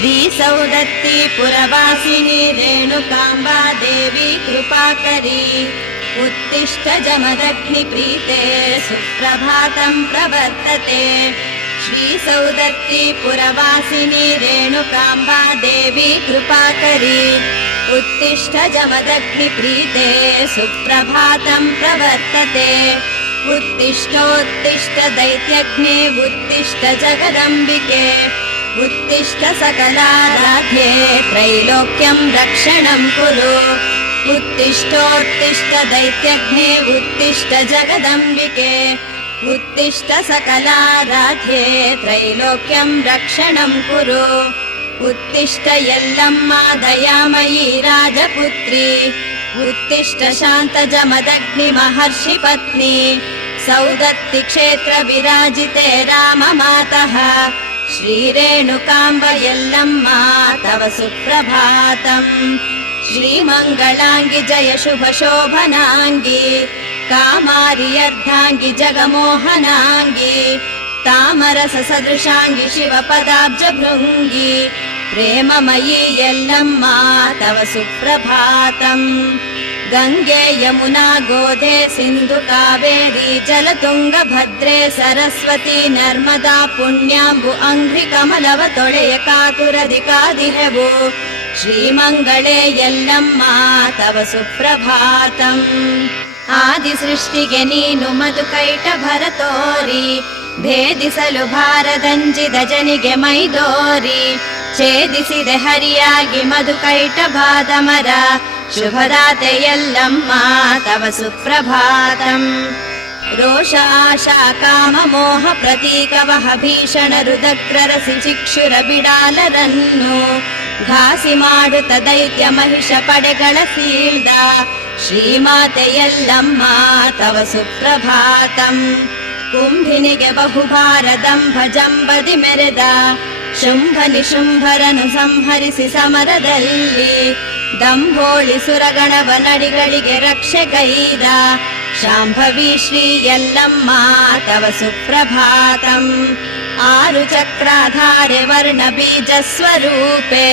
श्रीसौदत्ती पुरवासिनी रेणुकाम्बा देवी कृपाकरी उत्तिष्ठ जमदग्निप्रीते सुप्रभातं प्रवर्तते। श्रीसौदत्ती पुरवासिनी रेणुकाम्बा देवी कृपाकरी उत्तिष्ठ जमदग्निप्रीते सुप्रभातं प्रवर्तते। उत्तिष्ठोत्तिष्ठ दैत्यग्ने उत्तिष्ठ जगदम्बिके उत्तिष्ठ सकलाराध्ये त्रैलोक्यं रक्षणं कुरु। उत्तिष्ठोत्तिष्ठ दैत्यग्ने उत्तिष्ठ जगदम्बिके उत्तिष्ठ सकलाराध्ये त्रैलोक्यं रक्षणं कुरु। उत्तिष्ठ यल्लम्मा दयामयी राजपुत्री उत्तिष्ठ शान्तजमदग्निमहर्षि पत्नी सौदत्ति क्षेत्र विराजिते राममातः श्रीरेणुकाम्ब यल्लम्मा तव सुप्रभातम्। श्रीमङ्गलाङ्गि जय शुभ शोभनाङ्गि कामारि अर्धाङ्गि जगमोहनाङ्गि तामरस सदृशाङ्गि शिवपदाब्ज भृङ्गि प्रेममयी यल्लम्मा तव सुप्रभातम्। गङ्गे यमुना गोधे सिन्धु कावेरी जलतुङ्ग भद्रे सरस्वती नर्मदा पुण्याम्बु अंघ्रि कमलव ತೊಳೆಯ ಕಾತುರದಿ ಕಾದಿಹೆವು ಶ್ರೀಮಂಗಳೇ ಯಲ್ಲಮ್ಮ ತವ ಸುಪ್ರಭಾತಂ। ಆದಿ ಸೃಷ್ಟಿಗೆ ನೀನು ಮಧುಕೈಟ ಭರತೋರಿ ಭೇದಿಸಲು ಭಾರದಂಜಿದ ಜನಿಗೆ ಮೈದೋರಿ ಛೇದಿಸಿದೆ ಹರಿಯಾಗಿ ಮಧುಕೈಟ ಬಾದಮರ ಶುಭದಾತೆ ಯಲ್ಲಮ್ಮ ತವ ಸುಪ್ರಭಾತಂ। ರೋಷ ಆಶಾ ಕಾಮ ಮೋಹ ಪ್ರತೀಕವಹ ಭೀಷಣ ರುದಕ್ರರಸಿ ಚಿಕ್ಷುರ ಬಿಡಾಲರನ್ನು ಘಾಸಿ ಮಾಡುತ್ತ ದೈತ್ಯ ಮಹಿಷ ಪಡೆಗಳ ಸೀಳ್ದ ಶ್ರೀಮಾತೆ ಯಲ್ಲಮ್ಮ ತವ ಸುಪ್ರಭಾತಂ। ಕುಂಭಿನಿಗೆ ಬಹುಭಾರ ದಂಭ ಜಂಬದಿ ಮೆರೆದ ಶುಂಭ ನಿಶುಂಭರನು ಸಂಹರಿಸಿ ಸಮರದಲ್ಲಿ ದಂಭೋಳಿ ಸುರಗಣವ ನಡಿಗಳಿಗೆ ರಕ್ಷೆ ಗೈದ ಶಾಂಭವಿ ಶ್ರೀ ಯಲ್ಲಮ್ಮ ತವ ಸುಪ್ರಭಾತಂ। ಆರು ಚಕ್ರಾಧಾರೆ ವರ್ಣ ಬೀಜ ಸ್ವರೂಪೆ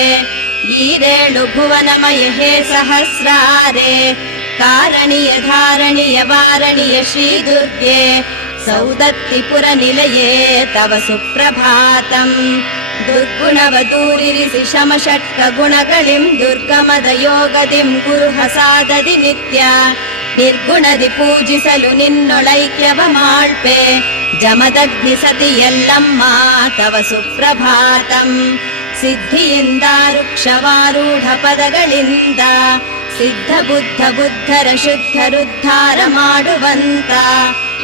ಈರೇಳು ಭುವನಮಯ ಹೇ ಸಹಸ್ರಾರೆ ಕಾರಣೀಯ ಧಾರಣೀಯ ವಾರಣೀಯ ಶ್ರೀ ದುರ್ಗೆ ಸೌದತ್ತಿಪುರ ನಿಲಯೇ ತವ ಸುಪ್ರಭಾತಂ। ದುರ್ಗುಣವ ದೂರಿರಿಸಿ ಶಮಷಟ್ಕ ಗುಣಗಳಿಂ ದುರ್ಗಮದ ಯೋಗದಿಂ ಗುರು ಹಸಾದದಿ ನಿತ್ಯ ನಿರ್ಗುಣದಿ ಪೂಜಿಸಲು ನಿನ್ನೊಳೈಕ್ಯವ ಮಾಳ್ಪೆ ಜಮದಗ್ನಿ ಸತಿ ಯಲ್ಲಮ್ಮ ತವ ಸುಪ್ರಭಾತಂ। ಸಿದ್ಧಿಯಿಂದ ವೃಕ್ಷವಾರೂಢ ಪದಗಳಿಂದ ಸಿದ್ಧ ಬುದ್ಧ ಬುದ್ಧರ ಶುದ್ಧರುದ್ಧಾರ ಮಾಡುವಂತ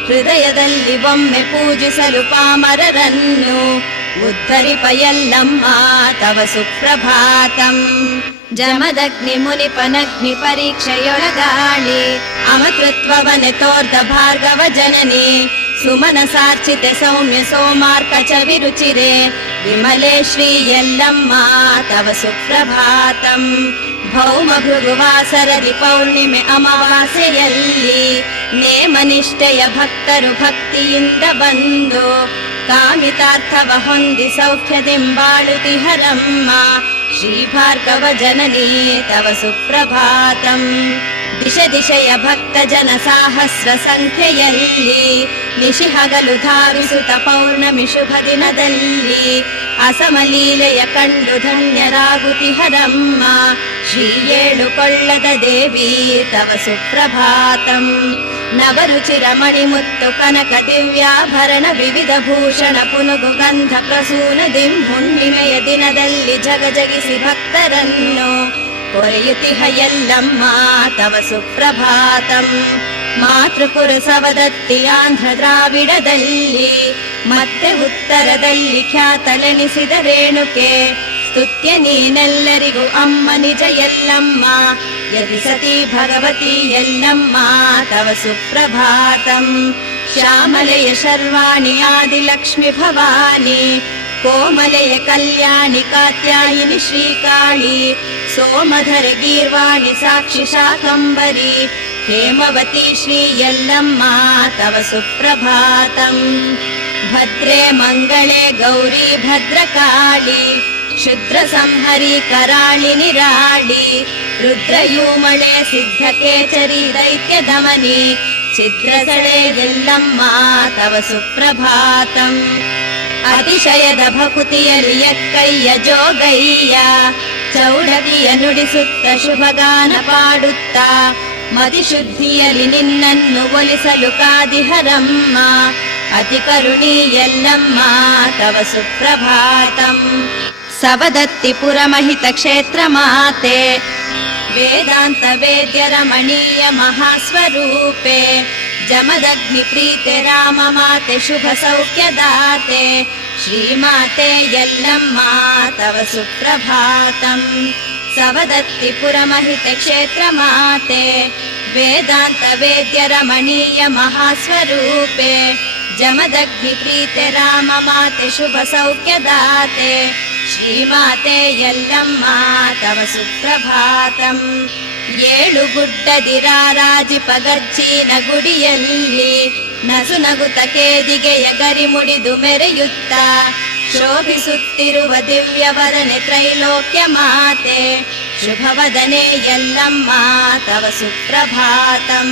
ಹೃದಯದಲ್ಲಿ ಒಮ್ಮೆ ಪೂಜಿಸಲು ಪಾಮರರನ್ನು ಉದ್ಧರಿಪ ಯಲ್ಲಮ್ಮ ತವ ಸುಪ್ರಭಾತಂ। ಜಮದಗ್ನಿ ಮುನಿಪನಗ್ನಿ ಪರೀಕ್ಷೆಯೊಳಗಾಳಿ ಅಮೃತತ್ವವನೆ ತೋರ್ದ ಭಾರ್ಗವ ಜನನಿ ಸುಮನ ಸಾರ್ಚಿತೆ ಸೌಮ್ಯ ಸೋಮಾರ್ಕ ಚವಿರುಚಿರೆ ವಿಮಲೆ ಶ್ರೀ ಯಲ್ಲಮ್ಮ ತವ ಸುಪ್ರಭಾತಂ। ಭೌಮ ಭೃಗುವಾಸರದಿ ಪೌರ್ಣಿಮೆ ಅಮಾವಾಸ್ಯೆಯಲ್ಲಿ ನೇಮನಿಷ್ಠೆಯ ಭಕ್ತರು ಭಕ್ತಿಯಿಂದ ಬಂದು ಕಾಮಿತಾರ್ಥವ ಹೊಂದಿ ಸೌಖ್ಯದಿಂಬಾಳುತಿಹರಮ್ಮ ಶ್ರೀ ಭಾರ್ಗವ ಜನನಿ ತವ ಸುಪ್ರಭಾತಂ। ದಿಶ ದಿಶೆಯ ಭಕ್ತ ಜನ ಸಾಹಸ್ರ ಸಂಖ್ಯೆಯಲ್ಲಿ ನಿಶಿ ಹಗಲು ಧಾವಿಸುತ್ತ ಪೌರ್ಣಮಿ ಶುಭ ದಿನದಲ್ಲಿ ಅಸಮಲೀಲೆಯ ಕಂಡು ಧನ್ಯರಾಗುತಿಹರಮ್ಮ ಶ್ರೀ ಏಳು ಕೊಳ್ಳದ ದೇವಿ ತವ ಸುಪ್ರಭಾತಂ। ನವರುಚಿರ ಮಣಿಮುತ್ತು ಕನಕ ದಿವ್ಯಾಭರಣ ವಿವಿಧ ಭೂಷಣ ಪುನುಗು ಗಂಧ ಪ್ರಸೂನದಿಂ ಹುಣ್ಣಿಮೆಯ ದಿನದಲ್ಲಿ ಜಗಜಗಿಸಿ ಭಕ್ತರನ್ನು ಕೊರೆಯುತಿಹ ಯಲ್ಲಮ್ಮ ತವ ಸುಪ್ರಭಾತಂ। ಮಾತೃಪುರ ಸವದತ್ತಿ ಆಂಧ್ರ ದ್ರಾವಿಡದಲ್ಲಿ ಮತ್ತೆ ಉತ್ತರದಲ್ಲಿ ಖ್ಯಾತಳೆನಿಸಿದ ರೇಣುಕೆ ಸ್ತುತ್ಯ ನೀನೆಲ್ಲರಿಗೂ ಅಮ್ಮ ನಿಜ ಯಲ್ಲಮ್ಮ ಯದಿ ಸತಿ ಭಗವತಿ ಯಲ್ಲಮ್ಮ ತವ ಸುಪ್ರಭಾತಂ। ಶ್ಯಾಮಲೆಯ ಶರ್ವಾಣಿ ಆದಿಲಕ್ಷ್ಮಿ ಭವಾನಿ ಕೋಮಲೆಯ ಕಲ್ಯಾಣಿ ಕಾತ್ಯಾಯಿನಿ ಶ್ರೀಕಾಳಿ ಸೋಮಧರ ಗೀರ್ವಾಣಿ ಸಾಕ್ಷಿ ಶಾಕಂಬರಿ ಹೇಮವತಿ ಶ್ರೀ ಯಲ್ಲಮ್ಮ ತವ ಸುಪ್ರಭಾತಂ। ಭದ್ರೇ ಮಂಗಳೇ ಗೌರಿ ಭದ್ರಕಾಳಿ ಕ್ಷುದ್ರ ಸಂಹರಿ ಕರಾಳಿ ನಿರಾಳಿ ರುದ್ರಯೂಮಳೆ ಸಿದ್ಧ ಕೇಚರಿ ದೈತ್ಯ ದಮನಿ ಚಿತ್ರ ಸಳೆದೆಲ್ಲಮ್ಮ ತವ ಸುಪ್ರಭಾತಂ. ಅತಿಶಯದ ಭಕುತಿಯಲ್ಲಿ ಎಕ್ಕಯ್ಯ ಜೋಗಯ್ಯ ಚೌಡತಿಯ ನುಡಿಸುತ್ತ ಶುಭಗಾನ ಪಾಡುತ್ತಾ ಮತಿಶುದ್ಧಿಯಲ್ಲಿ ನಿನ್ನನ್ನು ಒಲಿಸಲು ಕಾದಿಹರಮ್ಮ ಅತಿ ಕರುಣೀಯಲ್ಲಮ್ಮ ತವ ಸುಪ್ರಭಾತಂ. ಸವದತ್ತಿ ಪುರಮಹಿತ ಕ್ಷೇತ್ರ ಮಾತೆ ವೇದಾಂತ ವೇದ್ಯ ರಮಣೀಯ ಮಹಾಸ್ವರೂಪೆ ಜಮದಗ್ನಿ ಪ್ರೀತೆ ರಾಮ ಮಾತೆ ಶುಭ ಸೌಖ್ಯದಾತೆ ಶ್ರೀಮಾತೆ ಯಲ್ಲಮ್ಮ ತವ ಸುಪ್ರಭಾತಂ. ಸವದತ್ತಿ ಪುರಮಹಿತ ಕ್ಷೇತ್ರ ಮಾತೆ ವೇದಾಂತ ವೇದ್ಯ ರಮಣೀಯ ಮಹಾಸ್ವರೂಪೆ ಜಮದಗ್ನಿ ಪ್ರೀತೆ ರಾಮ ಮಾತೆ ಶುಭ ಸೌಖ್ಯದಾತೆ ಶ್ರೀಮಾತೆ ಯಲ್ಲಮ್ಮ ತವ ಸುಪ್ರಭಾತಂ. ಏಳು ಗುಡ್ಡದಿರಾರಾಜಿಪ ಗಚ್ಚಿನ ಗುಡಿಯಲ್ಲಿ ನಸು ನಗುತ ಕೇದಿಗೆಯ ಗರಿ ಮುಡಿದು ಮೆರೆಯುತ್ತ ಶೋಭಿಸುತ್ತಿರುವ ದಿವ್ಯವದನೆ ತ್ರೈಲೋಕ್ಯ ಮಾತೆ ಶುಭವದನೆ ಯಲ್ಲಮ್ಮ ತವ ಸುಪ್ರಭಾತಂ.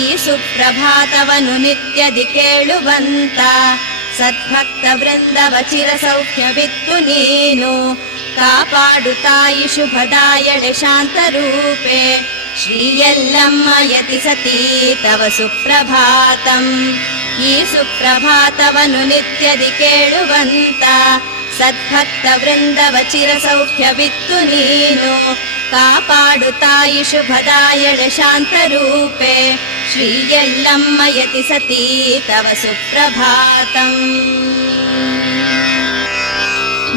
ಈ ಸುಪ್ರಭಾತವನ್ನು ನಿತ್ಯದಿ ಕೇಳುವಂತ ಸದ್ಭಕ್ತ ವೃಂದವ ಚಿರ ಸೌಖ್ಯವಿತ್ತು ನೀನು ಕಾಪಾಡು ತಾಯಿ ಶುಭದಾಯಳೆ ಶಾಂತರೂಪೆ ಶ್ರೀ ಯಲ್ಲಮ್ಮ ಯತಿ ಸತೀ ತವ ಸುಪ್ರಭಾತಂ. ಈ ಸುಪ್ರಭಾತವನ್ನು ನಿತ್ಯದಿ ಕೇಳುವಂತ ಸದ್ಭಕ್ತ ವೃಂದವ ಚಿರ ಸೌಖ್ಯವಿತ್ತು ನೀನು ಕಾಪಾಡು ತಾಯಿ ಶುಭದಾಯಳೆ ಶಾಂತರೂಪೆ ಶ್ರೀ ಯಲ್ಲಮ್ಮ ಯತಿ ಸತೀ ತವ ಸುಪ್ರಭಾತಂ.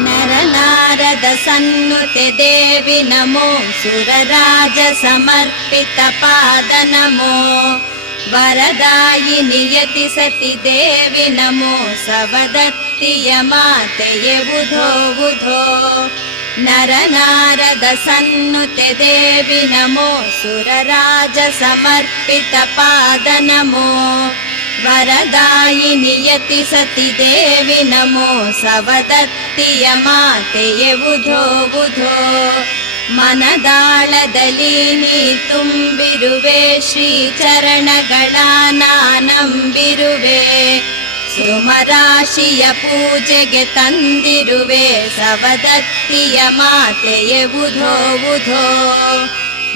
ನರನಾರದ ಸನ್ನುತೆ ದೇವಿ ನಮೋ ಸುರರಾಜ ಸಮರ್ಪಿತ ಪಾದ ನಮೋ ವರದಾಯಿನಿ ಯತಿ ಸತಿ ದೇವಿ ನಮೋ ಸವದತ್ತಿಯ ಮಾತೆಯೇ ಉಧೋ ಉಧೋ. ನರನಾರದ ಸನ್ನುತೆ ದೇವಿ ನಮೋ ಸುರರಾಜ ಸಮರ್ಪಿತ ಪಾದ ನಮೋ ವರದಾಯಿನಿ ಯತಿ ಸತಿ ದೇವಿ ನಮೋ ಸವದತ್ತಿಯ ಮಾತೆಯೇ ಉಧೋ ಉಧೋ. ಮನದಾಳದಲ್ಲಿ ನೀ ತುಂಬಿರುವೆ ಶ್ರೀ ಚರಣಗಳ ನಾನಂಬಿರುವೆ ಸುಮರಾಶಿಯ ಪೂಜೆಗೆ ತಂದಿರುವೆ ಸವದತ್ತಿಯ ಮಾತೆಯೇ ಉಧೋ ಉಧೋ.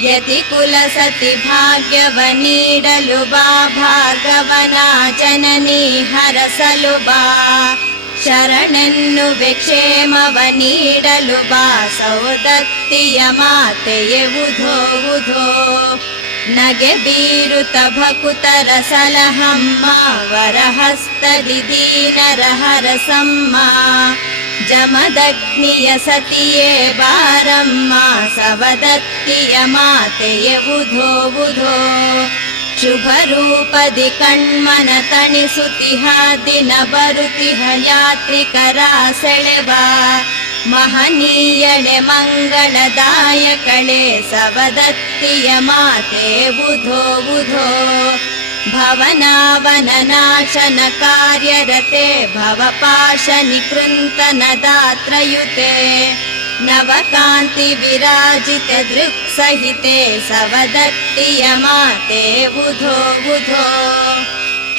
ಯತಿ ಕುಲ ಸತಿ ಭಾಗ್ಯವ ನೀಡಲು ಬಾ ಭಾರ್ಗವನ ಜನನಿ ಹರಸಲು ಬಾ ಶರಣೆನ್ನುವೆ ಕ್ಷೇಮವ ನೀಡಲು ಬಾ ಸೌದತ್ತಿಯ ಮಾತೆಯೇ ಉಧೋ ಉಧೋ. ನಗೆ ಬೀರುತ ಭಕುತರ ಸಲಹಮ್ಮ ವರಹಸ್ತದಿ ದೀನರ ಹರಸಮ್ಮ ಜಮದಗ್ನಿಯ ಸತಿಯೇ ಬಾರಮ್ಮ ಸವದತ್ತಿಯ ಮಾತೆಯೇ ಉಧೋ ಉಧೋ. ಶುಭ ರೂಪದಿ ಕಣ್ಮನ ತಣಿಸುತಿಹ ದಿನ ಬರುತಿಹ ಯಾತ್ರಿಕರ ಸೆಳೆವ ಮಹನೀಯಳೆ ಮಂಗಳದಾಯಕಳೆ ಸವದತ್ತಿಯ ಮಾತೆ ಉಧೋ ಉಧೋ. ಭವನಾವನ ನಾಶನ ಕಾರ್ಯರತೆ ಭವಪಾಶ ನಿಕೃಂತನ ದಾತ್ರಯುತೆ ನವಕಾಂತಿ ವಿರಾಜಿತೆ ದೃಕ್ಸಹಿತೆ ಸವದತ್ತಿಯ ಮಾತೆ ಉಧೋ ಉಧೋ.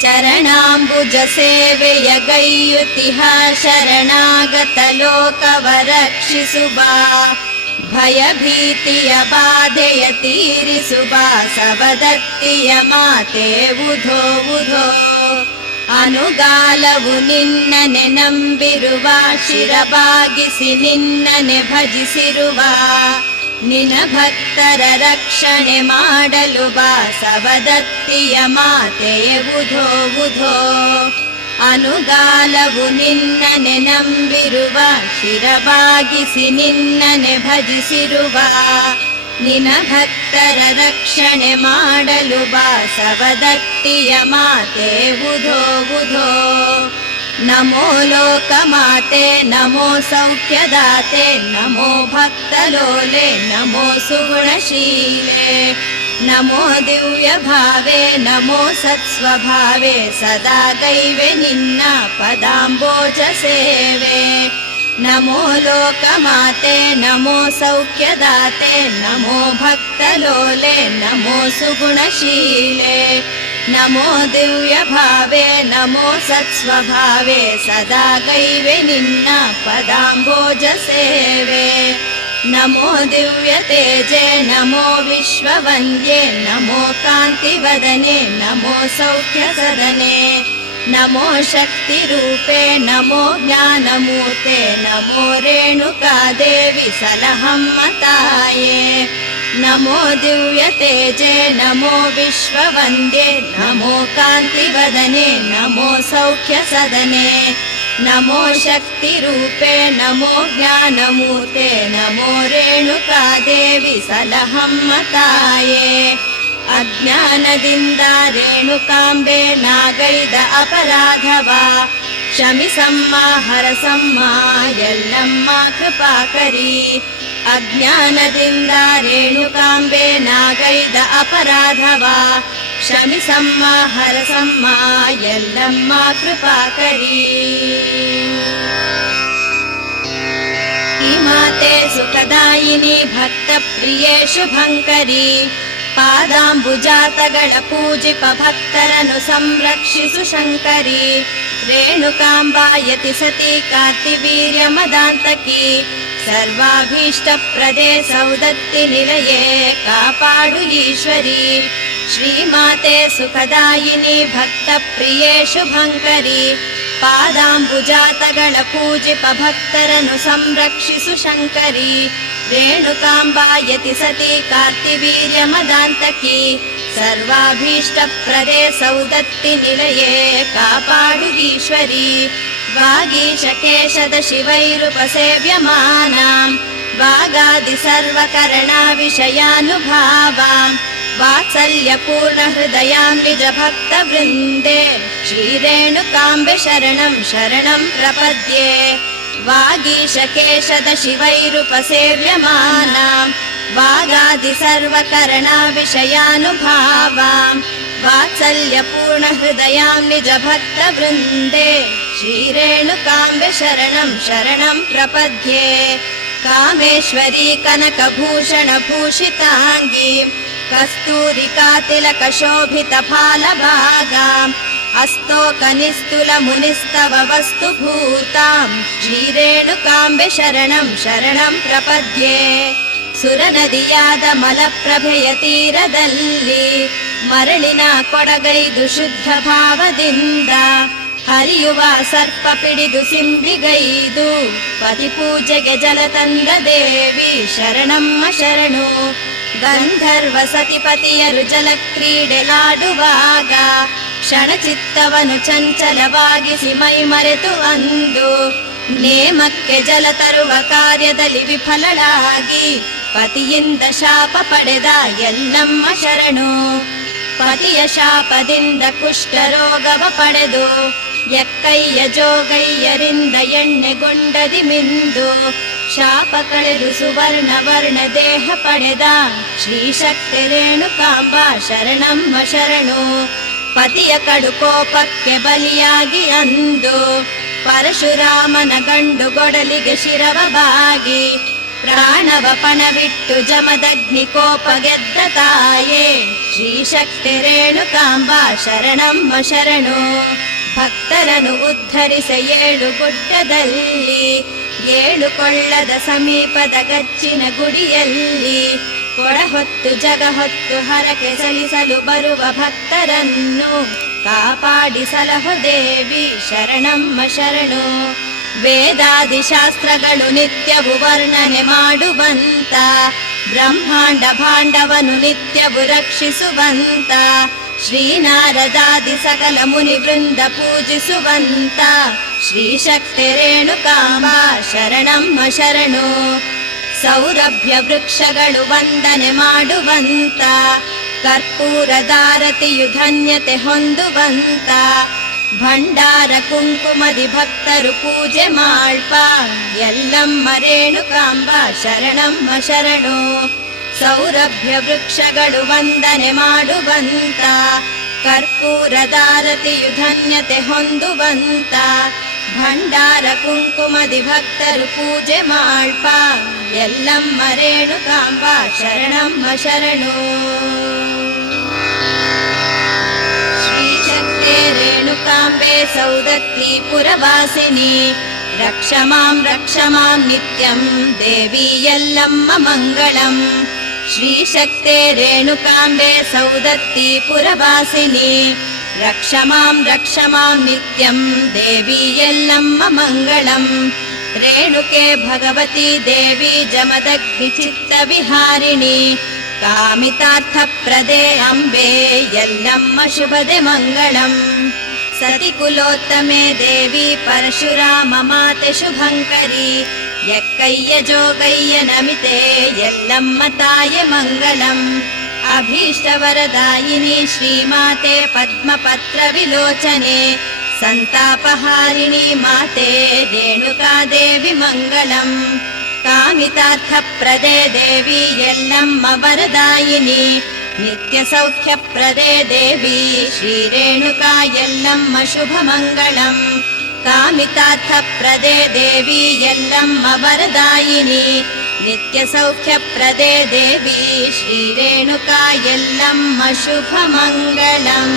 ಚರಣಾಂಬುಜ ಸೇವೆಯ ಗೈಯುತಿಹ ಶರಣಾಗತ ಲೋಕವ ರಕ್ಷಿಸುವ ಭಯಭೀತಿಯ ಬಾಧೆಯ ತೀರಿಸುವ ಸವದತ್ತಿಯ ಮಾತೆ ಉಧೋ ಉಧೋ. ಅನುಗಾಲವು ನಿನ್ನನೆ ನಂಬಿರುವ ಶಿರಬಾಗಿಸಿ ನಿನ್ನನೆ ಭಜಿಸಿರುವ ನಿನ ಭಕ್ತರ ರಕ್ಷಣೆ ಮಾಡಲು ಬಾ ಸವದತ್ತಿಯ ಮಾತೆಯೇ ಉಧೋ ಉಧೋ. ಅನುಗಾಲವು ನಿನ್ನನೆ ನಂಬಿರುವ ಶಿರಬಾಗಿಸಿ ನಿನ್ನನೆ ಭಜಿಸಿರುವ ನಿನ ಭಕ್ತರ ರಕ್ಷಣೆ ಮಾಡಲು ಬಾ ಸವದತ್ತಿಯ ಮಾತೆ ಉಧೋ ಉಧೋ. ನಮೋ ಲೋಕ ಮಾತೆ ನಮೋ ಸೌಖ್ಯದಾತೆ ನಮೋ ಭಕ್ತಲೋಲೆ ನಮೋ ಸುಗುಣಶೀಲೆ ನಮೋ ದಿವ್ಯ ಭಾವೆ ನಮೋ ಸತ್ಸ್ವಭಾವೆ ಸದಾ ಗೈವೆ ನಿನ್ನ ಪದಾಂಬೋಜ ಸೇವೆ ನಮೋ ಲೋಕಮಾತೆ ನಮೋ ಸೌಖ್ಯದಾತೆ ನಮೋ ಭಕ್ತಲೋಲೆ ನಮೋ ಸುಗುಣಶೀಲೆ ನಮೋ ದಿವ್ಯಭಾವೆ ನಮೋ ಸತ್ಸ್ವಭಾವೆ ಸದಾ ಗೈವೆ ನಿನ್ನ ಪದಾಂಬೋಜ ಸೇವೆ ನಮೋ ದಿವ್ಯ ತೇಜೆ ನಮೋ ವಿಶ್ವವಂದ್ಯೆ ನಮೋ ಕಾಂತಿವದನೆ ನಮೋ ಸೌಖ್ಯ ಸದನೆ ನಮೋ ಶಕ್ತಿ ರೂಪೆ ನಮೋ ಜ್ಞಾನಮೂರ್ತೆ ನಮೋ ರೇಣುಕಾದೇವಿ ಸಲಹಮ್ಮ ತಾಯೇ ನಮೋ ದಿವ್ಯ ತೇಜೆ ನಮೋ ವಿಶ್ವವಂದ್ಯೆ ನಮೋ ಕಾಂತಿವದನೆ ನಮೋ ಸೌಖ್ಯ ಸದನೆ ನಮೋ ಶಕ್ತಿ ರೂಪೆ ನಮೋ ಜ್ಞಾನಮೂರ್ತೆ ನಮೋ ರೇಣುಕಾದೇವಿ ಸಲಹಮ್ಮ ತಾಯೇ ಅಜ್ಞಾನದಿಂದ ರೇಣುಕಾಂಬೆ ನಾಗೈದ ಅಪರಾಧವ ಕ್ಷಮಿಸಮ್ಮ ಹರಸಮ್ಮ ಎಲ್ಲಮ್ಮ ಕೃಪಾಕರಿ ಅಜ್ಞಾನದಿಂದ ರೇಣುಕಾಂಬೆ ನಾಗೈದ ಅಪರಾಧವ ಕ್ಷಮಿಸಮ್ಮ ಹರಸಮ್ಮ ಎಲ್ಲಮ್ಮ ಕೃಪಾಕರಿ ಈ ಮಾತೆ ಸುಖದಾಯಿನಿ ಭಕ್ತ ಪ್ರಿಯೇ ಶುಭಂಕರಿ ಪಾದಾಂಬುಜಾತಗಳ ಪೂಜಿಪ ಭಕ್ತರನ್ನು ಸಂರಕ್ಷಿಸು ಶಂಕರಿ ರೇಣುಕಾಂಬಾಯತಿ ಸತಿ ಕಾರ್ತಿವೀರ್ಯ ಮದಾಂತಕಿ ಸರ್ವಾಭೀಷ್ಟ ಪ್ರದೇ ಸೌದತ್ತಿ ನಿಲಯೇ ಕಾಪಾಡು ಈಶ್ವರಿ ಶ್ರೀಮಾತೆ ಸುಖದಾಯಿನಿ ಭಕ್ತ ಪ್ರಿಯೇ ಶುಭಂಕರಿ ಪಾದಾಂಬುಜಾತಗಳ ಪೂಜಿಪ ಭಕ್ತರನ್ನು ಸಂರಕ್ಷಿಸು ಶಂಕರಿ ರೇಣುಕಾಂಬಾಯತಿ ಸತಿ ಕಾರ್ತಿವೀರ್ಯ ಮದಾಂತಕಿ ಸರ್ವಾಭೀಷ್ಟ ಪ್ರದೇ ಸೌದತ್ತಿ ನಿಲಯೇ ಕಾಪಾಡು ಈಶ್ವರಿ ವಾಗೀಶ ಕೇಶದ ಶಿವೈರುಪಸೇವ್ಯಮಾನಾಂ ವಾಗಾದಿ ಸರ್ವಕರಣಾ ವಿಷಯಾನುಭಾವಾಂ ವಾತ್ಸಲ್ಯ ಪೂರ್ಣ ಹೃದಯಾಂ ನಿಜ ಭಕ್ತ ವೃಂದೇ ಶ್ರೀರೇಣುಕಾಂಬೆ ಶರಣಂ ಶರಣಂ ಪ್ರಪದ್ಯೆ ವಾಗೀಶ ಕೇಶದ ಶಿವೈರುಪಸೇವ್ಯಮಾನಾಂ ವಾಗಾದಿ ಸರ್ವಕರಣಾ ವಿಷಯಾನುಭಾವಾಂ ವಾತ್ಸಲ್ಯ ಪೂರ್ಣ ಹೃದಯಾಂ ನಿಜ ಭಕ್ತ ವೃಂದೇ ಶ್ರೀರೇಣುಕಾಂಬೆ ಶರಣಂ ಶರಣಂ ಪ್ರಪದ್ಯೆ ಕಾಮೇಶ್ವರಿ ಕನಕಭೂಷಣ ಭೂಷಿತಾಂಗಿ ಕಸ್ತೂರಿಕಾ ತಿಲಕ ಶೋಭಿತ ಫಾಲಭಾಗಾಂ ಅಸ್ತೋಕ ನಿಸ್ತುಲ ಮುನಿಸ್ತವ ವಸ್ತು ಭೂತಾಂ ಶ್ರೀರೇಣುಕಾಂಬೆ ಶರಣಂ ಶರಣಂ ಪ್ರಪದ್ಯೆ ಸುರನದಿಯಾದ ಮಲಪ್ರಭೆಯ ತೀರದಲ್ಲಿ ಮರಳಿನ ಕೊಡಗೈದು ಶುದ್ಧ ಭಾವದಿಂದ ಹರಿಯುವ ಸರ್ಪ ಪಿಡಿದು ಸಿಂಬಿಗೈದು ಪತಿ ಪೂಜೆಗೆ ಜಲ ತಂದ ದೇವಿ ಶರಣಮ್ಮ ಶರಣು ಗಂಧರ್ವ ಸತಿಪತಿಯರು ಜಲ ಕ್ರೀಡೆಲಾಡುವಾಗ ಕ್ಷಣಚಿತ್ತವನು ಚಂಚಲವಾಗಿಸಿ ಮೈ ಮರೆತು ಅಂದು ನೇಮಕ್ಕೆ ಜಲ ತರುವ ಕಾರ್ಯದಲ್ಲಿ ವಿಫಲಳಾಗಿ ಪತಿಯಿಂದ ಶಾಪ ಪಡೆದ ಎಲ್ಲಮ್ಮ ಶರಣು ಪತಿಯ ಶಾಪದಿಂದ ಕುಷ್ಠರೋಗವ ಪಡೆದು ಎಕ್ಕಯ್ಯ ಜೋಗಯ್ಯರಿಂದ ಎಣ್ಣೆಗೊಂಡದಿ ಮಿಂದು ಶಾಪ ಕಳೆದು ಸುವರ್ಣ ವರ್ಣ ದೇಹ ಪಡೆದ ಶ್ರೀಶಕ್ತಿ ರೇಣುಕಾಂಬ ಶರಣಮ್ಮ ಶರಣು ಪತಿಯ ಕಡು ಕೋಪಕ್ಕೆ ಬಲಿಯಾಗಿ ಅಂದು ಪರಶುರಾಮನ ಗಂಡು ಗೊಡಲಿಗೆ ಶಿರವ ಬಾಗಿ ಪ್ರಾಣವ ಪಣವಿಟ್ಟು ಜಮದಗ್ನಿ ಕೋಪ ಗೆದ್ದ ತಾಯೇ ಶ್ರೀಶಕ್ತಿ ರೇಣುಕಾಂಬ ಶರಣಮ್ಮ ಶರಣು ಭಕ್ತರನ್ನು ಉದ್ಧರಿಸ ಏಳು ಗುಡ್ಡದಲ್ಲಿ ಏಳು ಕೊಳ್ಳದ ಸಮೀಪದ ಗಚ್ಚಿನ ಗುಡಿಯಲ್ಲಿ ಕೊಡ ಹೊತ್ತು ಜಗ ಹೊತ್ತು ಹರಕೆ ಸಲ್ಲಿಸಲು ಬರುವ ಭಕ್ತರನ್ನು ಕಾಪಾಡಿ ಸಲಹು ದೇವಿ ಶರಣಮ್ಮ ಶರಣು ವೇದಾದಿ ಶಾಸ್ತ್ರಗಳು ನಿತ್ಯವು ವರ್ಣನೆ ಮಾಡುವಂತ ಬ್ರಹ್ಮಾಂಡ ಭಾಂಡವನು ನಿತ್ಯವು ರಕ್ಷಿಸುವಂತ ಶ್ರೀನಾರದಾದಿ ಸಕಲ ಮುನಿ ವೃಂದ ಪೂಜಿಸುವಂತ ಶ್ರೀಶಕ್ತಿ ರೇಣುಕಾಂಬ ಶರಣಮ್ಮ ಶರಣು ಸೌರಭ್ಯ ವೃಕ್ಷಗಳು ವಂದನೆ ಮಾಡುವಂತ ಕರ್ಪೂರದಾರತಿಯು ಧನ್ಯತೆ ಹೊಂದುವಂತ ಭಂಡಾರ ಕುಂಕುಮದಿ ಭಕ್ತರು ಪೂಜೆ ಮಾಡ್ಪ ಎಲ್ಲಮ್ಮ ರೇಣುಕಾಂಬ ಶರಣಮ್ಮ ಶರಣು ಸೌರಭ್ಯ ವೃಕ್ಷಗಳು ವಂದನೆ ಮಾಡುವಂತ ಕರ್ಪೂರದಾರತಿಯು ಧನ್ಯತೆ ಹೊಂದುವಂತ ಭಂಡಾರ ಕುಂಕುಮದಿ ಭಕ್ತರು ಪೂಜೆ ಮಾಡ್ಪ ಎಲ್ಲಮ್ಮ ರೇಣುಕಾಂಬ ಶರಣಮ್ಮ ಶರಣು. ಶ್ರೀಶಕ್ತೆ ರೇಣುಕಾಂಬೆ ಸೌದತ್ತಿ ಪುರವಾಸಿನಿ ರಕ್ಷ ಮಾಂ ನಿತ್ಯಂ ದೇವಿ ಎಲ್ಲಮ್ಮ ಮಂಗಳಂ. ಶ್ರೀಶಕ್ತೆ ರೇಣುಕಾಂಬೆ ಸೌದತ್ತಿ ಪುರವಾಸಿನಿ ರಕ್ಷ ಮಾಂ ನಿತ್ಯಂ ದೇವಿ ಎಲ್ಲಮ್ಮ ಮಂಗಳಂ. ರೇಣುಕೆ ಭಗವತಿ ದೇವಿ ಜಮದಗ್ನಿ ಚಿತ್ತ ವಿಹಾರಿಣಿ ಕಾಮಿತಾರ್ಥಪ್ರದೇ ಅಂಬೆ ಎಲ್ಲಮ್ಮ ಶುಭದೆ ಮಂಗಳಂ. ಸತಿ ಕುಲೋತ್ತಮೆ ದೇವಿ ಪರಶುರಾಮ ಮಾತೆ ಶುಭಂಕರಿ ಎಕ್ಕಯ್ಯ ಜೋಗಯ್ಯ ನಮಿತೆ ಎಲ್ಲಮ್ಮ ತಾಯೆ ಮಂಗಳಂ. ಅಭೀಷ್ಟವರದಾಯಿನಿ ಶ್ರೀಮಾತೆ ಪದ್ಮಪತ್ರ ವಿಲೋಚನೆ ಸಂತಾಪಹಾರಿಣಿ ಮಾತೆ ರೇಣುಕಾದೇವಿ ಮಂಗಳಂ. ಕಾಮಿತಾರ್ಥಪ್ರದೇ ದೇವಿ ಎಲ್ಲಮ್ಮ ವರದಾಯಿನಿ ನಿತ್ಯ ಸೌಖ್ಯಪ್ರದೇ ದೇವಿ ಶ್ರೀರೇಣುಕಾ ಎಲ್ಲಮ್ಮ ಶುಭಮಂಗಳಂ. ಕಾಮಿತಾರ್ಥಪ್ರದೇ ದೇವಿ ಎಲ್ಲಮ್ಮ ವರದಾಯಿನಿ ನಿತ್ಯ ಸೌಖ್ಯಪ್ರದೇ ದೇವಿ ಶ್ರೀರೇಣುಕಾ ಎಲ್ಲಮ್ಮ ಶುಭಮಂಗಳಂ.